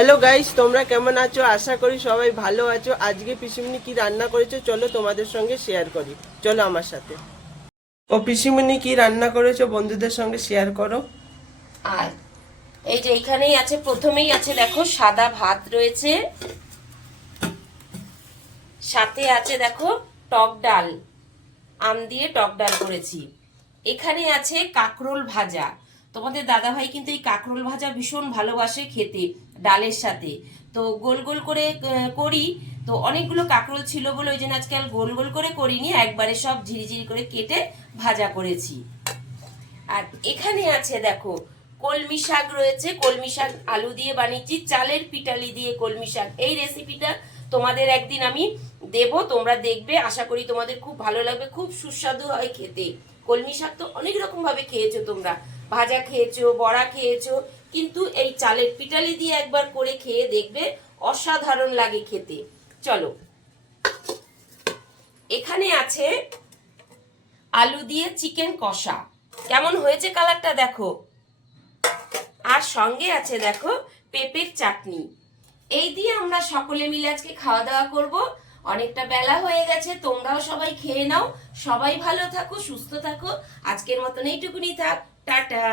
Hello guys, তোমরা কেমন আছো? আশা করি সবাই ভালো আছো। আজকে পিসিমণি কি রান্না করেছে চলো তোমাদের সঙ্গে শেয়ার করি। চলো আমার সাথে। ও পিসিমণি কি রান্না করেছো বন্ধুদের সঙ্গে শেয়ার করো। আর এই যে এইখানেই আছে, প্রথমেই আছে দেখো সাদা ভাত রয়েছে, সাথে আছে দেখো টক ডাল, আম দিয়ে টক ডাল করেছি। এখানে আছে কাঁকরোল ভাজা। তোমাদের দাদাভাই কিন্তু এই কাঁকরোল ভাজা ভীষণ ভালোবাসে খেতে ডালের সাথে। তো গোল গোল করে করি। তো অনেকগুলো কাঁকরোল ছিল বলে ওই জন্য আজকে আর গোল গোল করে করিনি, একবারে সব ঝিরিঝিরি করে কেটে ভাজা করেছি। আর এখানে আছে দেখো কলমি শাক রয়েছে, কলমি শাক আলু দিয়ে বানিয়েছি, চালের পিঠালি দিয়ে কলমি শাক। এই রেসিপিটা তোমাদের একদিন আমি দেব, তোমরা দেখবে, আশা করি তোমাদের খুব ভালো লাগবে, খুব সুস্বাদু হয় খেতে। কলমি শাক তো অনেক রকম ভাবে খেয়েছো তোমরা, ভাজা খেয়েছো, বড়া খেয়েছো, কিন্তু এই চালের পিঠালি দিয়ে একবার করে খেয়ে দেখবে, অসাধারণ লাগে খেতে। চলো, এখানে আছে আলু দিয়ে চিকেন কষা। কেমন হয়েছে কালারটা দেখো। আর সঙ্গে আছে দেখো পেঁপের চাটনি। এই দিয়ে আমরা সকলে মিলে আজকে খাওয়া দাওয়া করব। অনেকটা বেলা হয়ে গেছে, তোমরাও সবাই খেয়ে নাও। সবাই ভালো থাকো, সুস্থ থাকো। আজকের মতন এইটুকুনি থাক, টাটা।